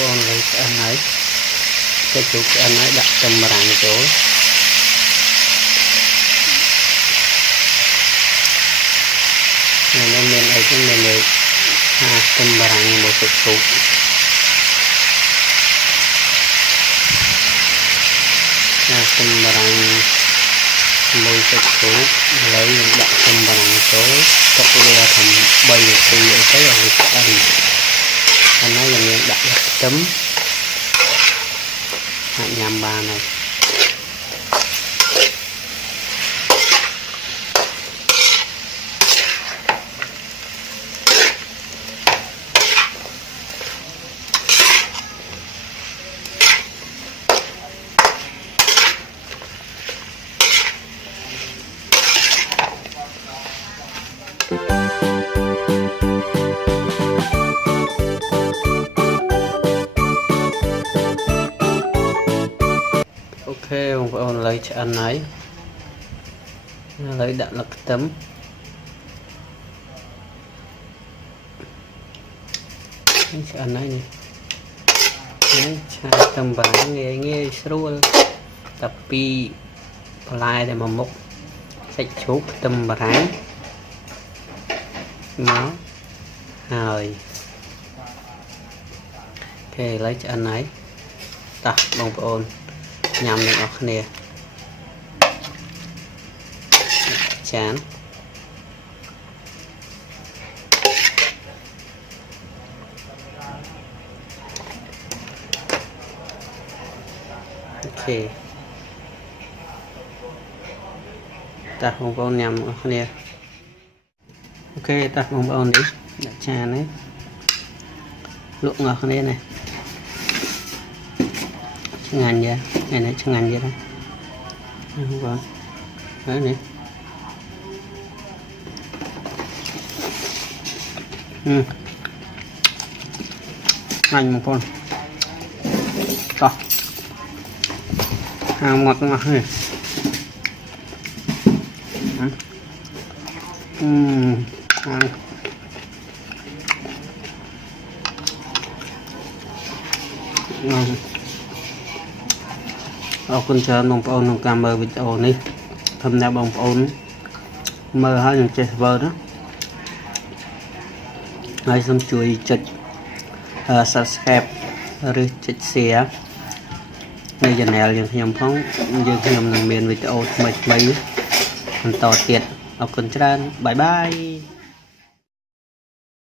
con lấy cái ăn ấy cái chục cái ăn ấy đặt trong bàn chỗ này nó men ấy cũng nên được trong bàn một chục chục trong bàn một chục chục lấy đặt trong bàn chỗ cất ra thành bay được từ cái là được ăn anh nói là đặt chấm nhằm bà này ok ông lấy cho ăn ấy lấy đạn là tấm cho ăn ấy này đấy tầm vàng nghe nghe sưu tập pi lại để mà mốc sạch chốt tầm vàng máu rồi ok lấy cho ăn ấy đặt bông ôn nhằm được ở nè chán ok đặt bông ôn nhằm ở nè ok đặt bông ôn đi đặt chán đấy luộc ngọt này này ngàn vậy này này cho ngàn vậy thôi không có đấy này hành một con to hàng ngọt ngọt này con chờ bông ôn nông cam mơ video này thầm nào bông ôn mơ hai những chơi vơ đó hãy xong chui chích subscribe rồi chích shareในchannel យើងខ្ញុំផងយើងខ្ញុំនឹងមានវីដេអូថ្មីៗបន្តទៀតអរគុណច្រើនបាយបាយ